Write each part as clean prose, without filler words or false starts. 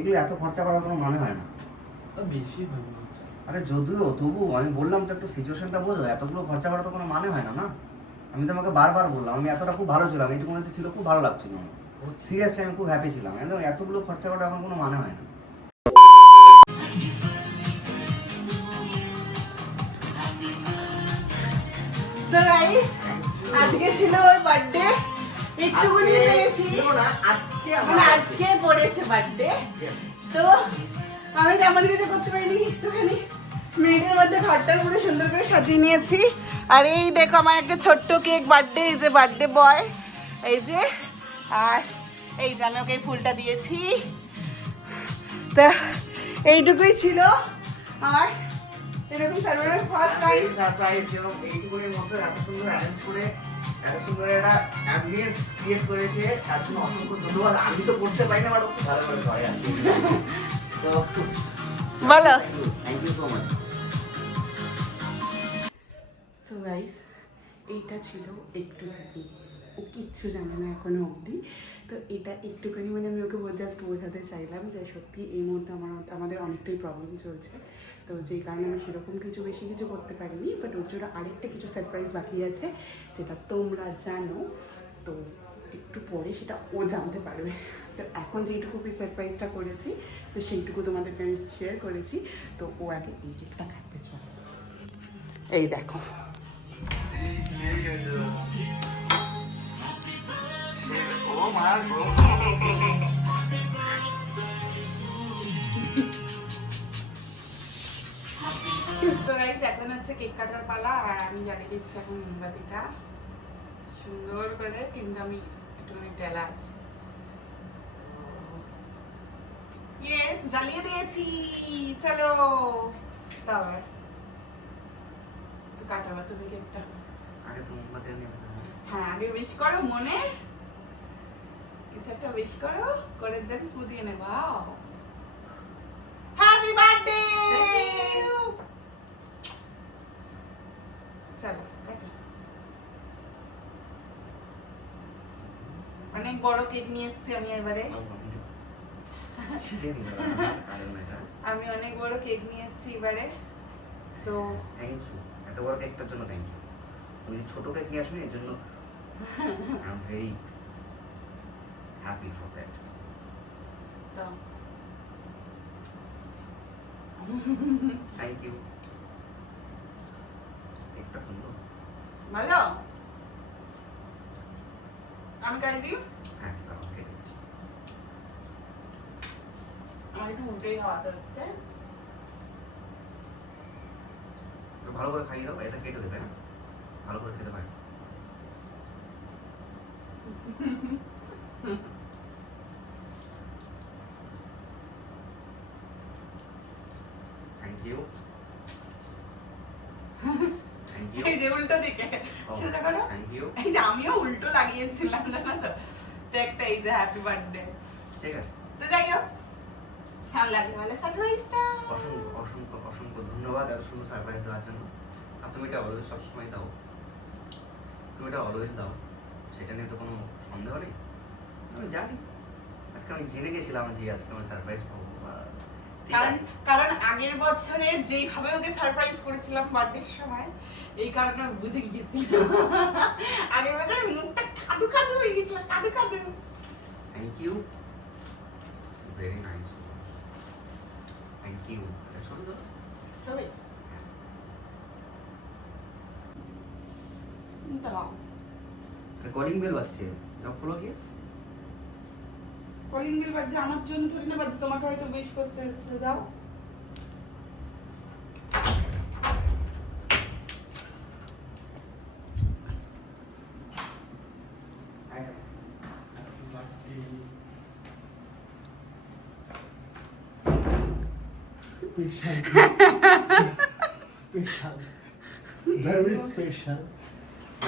এগুলো এত খরচা করার কোনো মানে হয় না। বেশি ভালো হচ্ছে। আরে যদিও তবু আমি বললাম তো একটু সিচুয়েশনটা বোঝো, এতগুলো খরচা করার তো কোনো মানে হয় না না। আমি তোমাকে বারবার বললাম আমি এতটা খুব ভালো ছিলাম, এইটুকু মধ্যে ছিল, খুব ভালো লাগছিল আমার। সিরিয়াসলি আমি খুব হ্যাপি ছিলাম, একদম এতগুলো খরচা করার আমার কোনো মানে হয় না। So guys, আজকে ছিল ওর বার্থডে, একটুখানি পেরেছি মানে আজকে পড়েছে বার্থডে। তো আমি তেমন কিছু করতে পারিনি, একটুখানি মিনিটের মধ্যে ঘরটার পুরো সুন্দর করে সাজিয়ে নিয়েছি। আর এই দেখো আমার একটা ছোট্ট কেক বার্থডে, এই যে বার্থডে বয়, এই যে, আর এই যে আমি ওকে এই ফুলটা দিয়েছি। তা এইটুকুই ছিল আমার এরকম সারপ্রাইজ ফার্স্ট টাইম। সারপ্রাইজ এবং এইটুকুনের মধ্যে এত সুন্দর অ্যারেঞ্জ করে এত সুন্দর একটা অ্যাম্বিয়েন্স ক্রিয়েট করেছে, তার জন্য অসংখ্য ধন্যবাদ। আমি তো করতে পারি না, বাট ভালো করে করে আর কি। তো বলো। Thank you so much. So guys, এইটা ছিল একটুখানি, ও কিচ্ছু জানে না এখনো অবধি। তো এটা একটুখানি মানে আমি ওকে জাস্ট বোঝাতে চাইলাম যে সত্যি এই মুহূর্তে আমাদের অনেকটাই প্রবলেম চলছে। তো যেই কারণে আমি সেরকম বেশি কিছু করতে পারিনি, বাট ওর জন্য আরেকটা কিছু সারপ্রাইজ বাকি আছে যেটা তোমরা জানো। তো একটু পরে সেটা ও জানতে পারবে। তো এখন যেইটুকু সারপ্রাইজটা করেছি তো সেইটুকু তোমাদেরকে আমি শেয়ার করেছি। তো ও আগে এই কেকটা কাটতে চলো, এই দেখো। এখন হচ্ছে কেক কাটার পালা, আর আমি জ্বালিয়ে দিচ্ছি এখন মোমবাতিটা সুন্দর করে, কিন্তু আমি একটুখানি টেলা আছে। ইয়েস, জ্বালিয়ে দিয়েছি। চলো তারপর কাটাবা তুমি কেকটা। আগে তো মোমবাতি নিয়ে হ্যাঁ, আগে উইশ করো, মনে কিছু একটা উইশ করো, করে দেন ফু দিয়ে নেবা। Happy birthday. চলো কাটো। অনেক বড় কেক নিয়ে এসেছি আমি এবারে। আমি অনেক বড় কেক নিয়ে এসেছি এবারে। তো থ্যাংক ইউ, এত বড় কেকটার জন্য থ্যাংক ইউ। তুমি যে ছোট কেক নিয়ে আসনি এর জন্য I am very happy for that. তো থ্যাংক ইউ। কেকটা সুন্দর। ভালো, আমি কাই দিই। হ্যাঁ, তাও কেটে দিচ্ছি। আমার একটু উল্টেই খাওয়াতে হচ্ছে। ভালো করে খাইয়ে দাও, এটা কেটে দেবে না, ভালো করে খেতে পারে। Thank you. Thank you. এই যে উল্টো দিকে সেটা করো। Thank you. এই যে আমিও উল্টো লাগিয়েছিলাম, জানো তো একটা। এই যে হ্যাপি বার্থডে, ঠিক আছে। তো যাই হোক, কেমন লাগলো বলে সারপ্রাইজটা? অসংখ্য অসংখ্য অসংখ্য ধন্যবাদ এত সুন্দর সারপ্রাইজ দেওয়ার জন্য। আর তুমি এটা অলওয়েজ সবসময় দাও, তুমি এটা অলওয়েজ দাও, সেটা নিয়ে তো কোনো সন্দেহ নেই। আমি জানি, আজকে আমি জেনে গেছিলাম যে আজকে আমার সারপ্রাইজ পাবো। কারণ আগের বছরে যেইভাবে ওকে সারপ্রাইজ করেছিলাম বার্থডের সময়, এই কারণে আমি বুঝে গিয়েছিলাম। আগের বছর মুখটা কাদু কাদু হয়ে গেছিল, কাদু কাদু। Thank you, very nice. Thank you. ছোট ছোট সবাই দাও। কলিং বেল বাজছে, যাও খোলো গিয়ে। কলিং বেল বাজছে আমার জন্য, ধরে না বাজছে, তোমাকে হয়তো উইশ করতে এসেছে। দাও। Special. Special. Very special.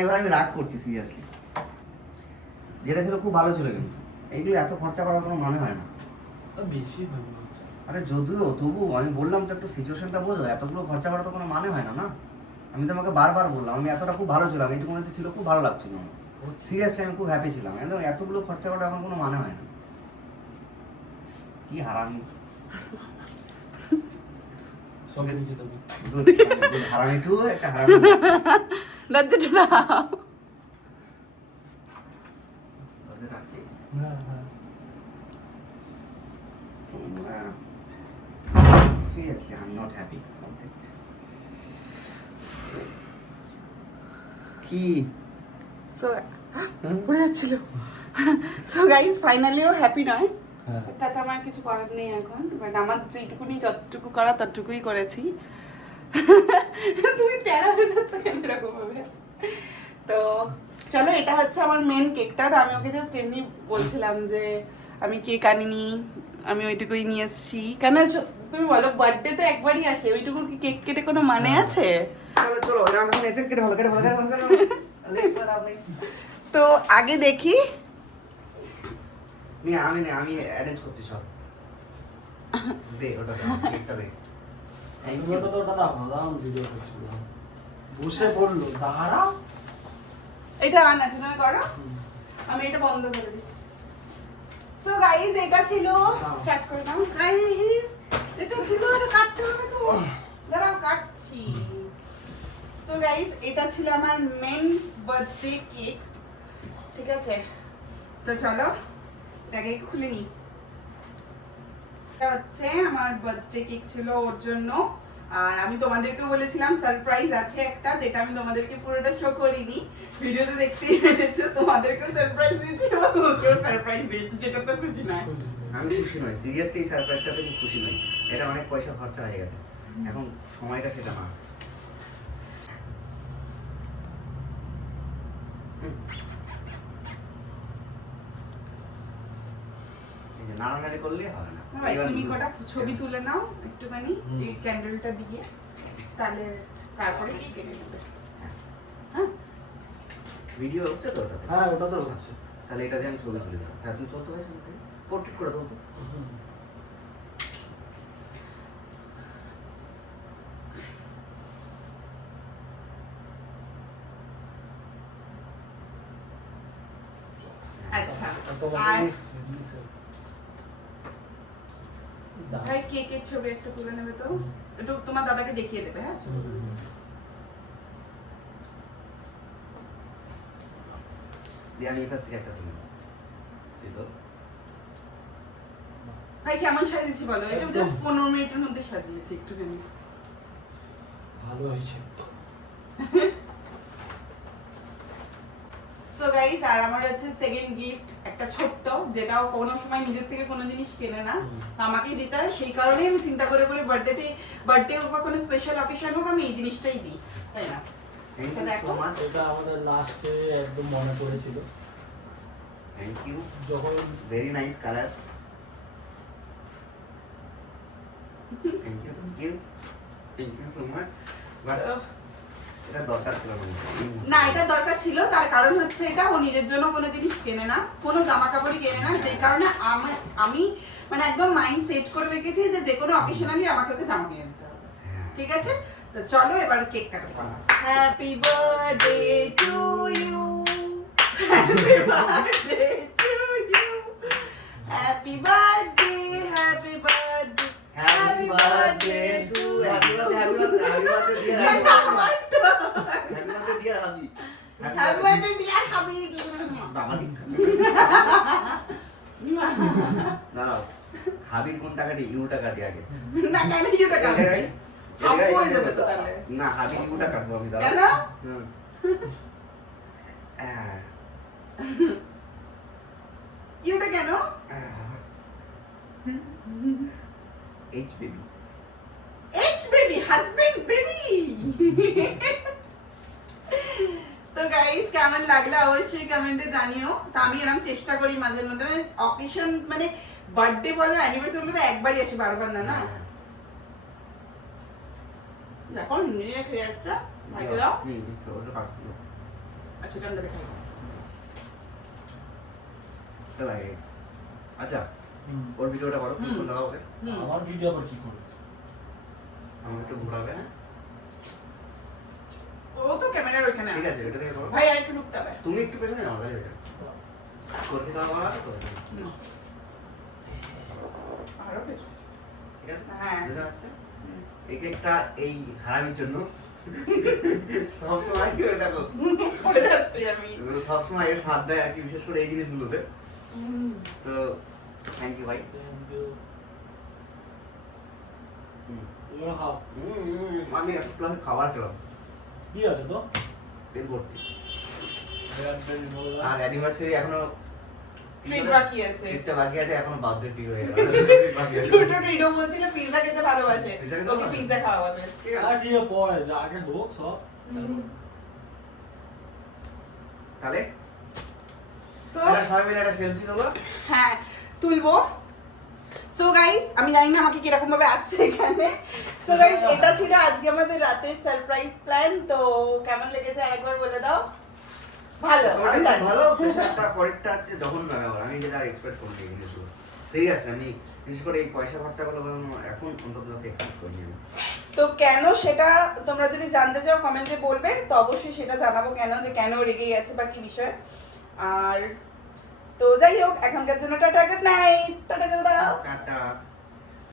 এবার আমি রাগ করছি সিরিয়াসলি, যেটা ছিল খুব ভালো ছিল, কিন্তু এইগুলো এত খরচা করার কোনো মানে হয় না। বেশি ভালো হচ্ছে। আরে যদিও তবু আমি বললাম তো একটু সিচুয়েশনটা বোঝো, এতগুলো খরচা করার তো কোনো মানে হয় না না। আমি তোমাকে বারবার বললাম আমি এতটা খুব ভালো ছিলাম, এইটুকু মধ্যে ছিল, খুব ভালো লাগছিল আমার। সিরিয়াসলি আমি খুব হ্যাপি ছিলাম, একদম এতগুলো খরচা করার আমার কোনো মানে হয় না। কি হারামি সব নিচে দেবে হারামি টু একটা হারামি দরজাটা দাও। দরজা রাখি হ্যাঁ হ্যাঁ Seriously, I'm not happy about it. কি সো পড়ে যাচ্ছিল। সো গাইস ফাইনালিও হ্যাপি নয়, হ্যাঁ তাতে আমার কিছু করার নেই এখন, বাট আমার যেটুকুনি যতটুকু করা ততটুকুই করেছি। তুমি তেড়া হয়ে যাচ্ছ কেন এরকম ভাবে? তো চলো, এটা হচ্ছে আমার মেন কেকটা। তো আমি ওকে জাস্ট এমনি বলছিলাম যে আমি কেক আনিনি, আমি ওইটুকুই নিয়ে এসেছি। কেন তুমি বলো, বার্থডে তো একবারই আসে, ওইটুকু কি কেক কেটে কোনো মানে আছে? চলো চলো ওরা যখন এসে কেটে ভালো কেটে ভালো কেটে ভালো কেটে তো আগে দেখি। নিয়ে আমি অ্যারেঞ্জ করছি সব দে ওটা দে কেকটা দে ওটা তো ওটা দাও দাও ভিডিও করছিল বসে বললো দাঁড়া এটা আন আছে, তুমি করো, আমি এটা বন্ধ করে দিই। সো গাইস এটা ছিল, স্টার্ট করে নাও গাইস। এটা ছিল, এটা কাটতে হবে তো, দাঁড়াও কাটছি। সো গাইস এটা ছিল আমার মেন বার্থডে কেক, ঠিক আছে? তো চলো এটাকে খুলে নিই। এটা হচ্ছে আমার বার্থডে কেক ছিল ওর জন্য, আর আমি তোমাদেরকে বলেছিলাম সারপ্রাইজ আছে একটা, যেটা আমি তোমাদেরকে পুরোটা শো করিনি, ভিডিওতে দেখতেই পেরেছো। তোমাদেরকেও সারপ্রাইজ দিয়েছি এবং ওকেও সারপ্রাইজ দিয়েছি, যেটা তো খুশি নয়। আমি খুশি নই, সিরিয়াসলি এই সারপ্রাইজটাতে খুব খুশি নই। এটা অনেক পয়সা খরচা হয়ে গেছে, এখন সময়টা সেটা না। এই যে নাড়ানাড়ি করলেই হবে না। ভাই এবার তুমি কটা ছবি তুলে নাও একটুখানি এই ক্যান্ডেলটা দিয়ে, তাহলে তারপরে কি কেটে নেবে। হ্যাঁ ভিডিও হচ্ছে তো ওটাতে? হ্যাঁ ওটা তো হচ্ছে তাহলে এটা দিয়ে আমি ছবি তুলে দেবো। হ্যাঁ তুই চলতে পারিস, পোর্ট্রেট করে তুলতো। আচ্ছা, তোমাকে আর দিয়েছে ভাই কেকের ছবি একটা তুলে নেবে তো, একটু তোমার দাদাকে দেখিয়ে দেবে। হ্যাঁ দিয়ে আমি এই কাছ থেকে একটা তুলে নেবো। তুই তো ভাই কেমন সাজিয়েছি বলো? এটা একদম। জাস্ট 15 মিনিটের মধ্যে সাজিয়েছি একটুখানি। ভালো হয়েছে সো গাইস আর আমার হচ্ছে সেকেন্ড গিফট একটা ছোট্ট, যেটাও কোনো সময় নিজের থেকে কোনো জিনিস কেনে না, তো আমাকেই দিতে হয়। সেই কারণেই আমি চিন্তা করে করে বার্থডে হোক বা কোনো স্পেশাল অকেশন হোক আমি এই জিনিসটাই দিই, তাই না? থ্যাংক তো ইউ দেখো। So much. এটা আমাদের লাস্টে একদম মনে পড়েছিল থ্যাংক ইউ, যখন very nice colour. Thank you so much. But এটা দরকার ছিল না। না, এটা দরকার ছিল, তার কারণ হচ্ছে এটা ও নিজের জন্য কোনো জিনিস কেনে না, কোনো জামা কাপড়ই কেনে না, যে কারণে আমি মানে একদম মাইন্ড সেট করে রেখেছি যে যে কোনো অকেশনালি আমাকে ওকে জামা কিনে দিতে হবে, ঠিক আছে? তো চলো এবার কেক কাটা যাক। Happy birthday to you, happy birthday to you, happy birthday, happy birthday, happy birthday to happy birthday dear hubby. Happy birthday dear hubby. বাবা দাঁড়াও, হাবির কোন টাকাটি? ইউটা কাটি আগে। না কেন ইউটা কাটবে? হাবু হয়ে যাবে তো তাহলে। না, হাবির ইউটা কাটবো আমি। দাঁড়াও। কেন? ইউটা কেন? H baby. H baby, husband baby. তো গাইস কেমন লাগলো অবশ্যই কমেন্টে জানিও। তো আমি এরকম চেষ্টা করি মাঝে মধ্যে, মানে অকেশন মানে বার্থডে বলো অ্যানিভার্সারি বলো তো একবারই আসে, বারবার না, না? দেখো নিয়ে খেয়ে একটা ভাইকে দাও। ওটা কাটবো। আচ্ছা কেন দেখে আচ্ছা, ওর ভিডিওটা করো, হুম। ফোন দাও ওকে। আমার ভিডিও আবার কি করে আমাকে একটু ঘোরাবে। হ্যাঁ ও তো ক্যামেরার ওখানে ঠিক আছে। আছে, এটা থেকে করো। ভাই আর একটু ঢুকতে হবে। তুমি একটু পেছনে যাও, তাহলে এটা করতে দাও। আমার আছে তো। না। আরো পেছন। ঠিক আছে? হ্যাঁ। বুঝে আসছে? এই কেকটা এই হারামির জন্য সবসময় কি হয়ে দেখো পড়ে যাচ্ছি আমি। সবসময় এর সাথ দেয় আর কি, বিশেষ করে এই জিনিসগুলোতে। তো থ্যাংক ইউ ভাই। এবার খাও। আমি একটু আমি খাবার খেলাম, কি আছে তো? পেট ভর্তি। Red berry বললাম। আর অ্যানিভার্সারি এখনো ট্রিট বাকি আছে। ট্রিটটা বাকি আছে, এখনো বার্থডে ট্রিট হয়ে গেল। বাকি আছে। ছোট ট্রিটও বলছিল পিৎজা খেতে ভালোবাসে, পিৎজা খেতে ওকে ভালোবাসে? পিৎজা খাওয়াবে। ঠিক আছে। আর ঠিক আছে, পরে যা আগে হোক সব। তাহলে সো আমরা সবাই মিলে একটা সেলফি তোলো। হ্যাঁ তুলবো। সো গাইস আমি জানি না আমাকে কিরকম ভাবে আসছে এখানে। সো গাইস এটা ছিল আজকে আমাদের রাতের সারপ্রাইজ প্ল্যান। তো কেমন লেগেছে আরেকবার বলে দাও। ভালো আমি জানি। ভালো, একটা পরেরটা আছে যখন লাগাবো, আমি যেটা এক্সপেক্ট করি এই জিনিসগুলো সিরিয়াসলি। আমি বিশেষ করে এই পয়সা খরচাগুলো এখন অন্তত এক্সপেক্ট করিনি আমি। তো কেন সেটা তোমরা যদি জানতে চাও কমেন্টে বলবে, তো অবশ্যই সেটা জানাবো কেন, যে কেন রেগে গেছে বা কি বিষয়। আর তো যাই হোক এখনকার জন্য টাটা, গুড নাইট, টাটা করে দাও। টাটা।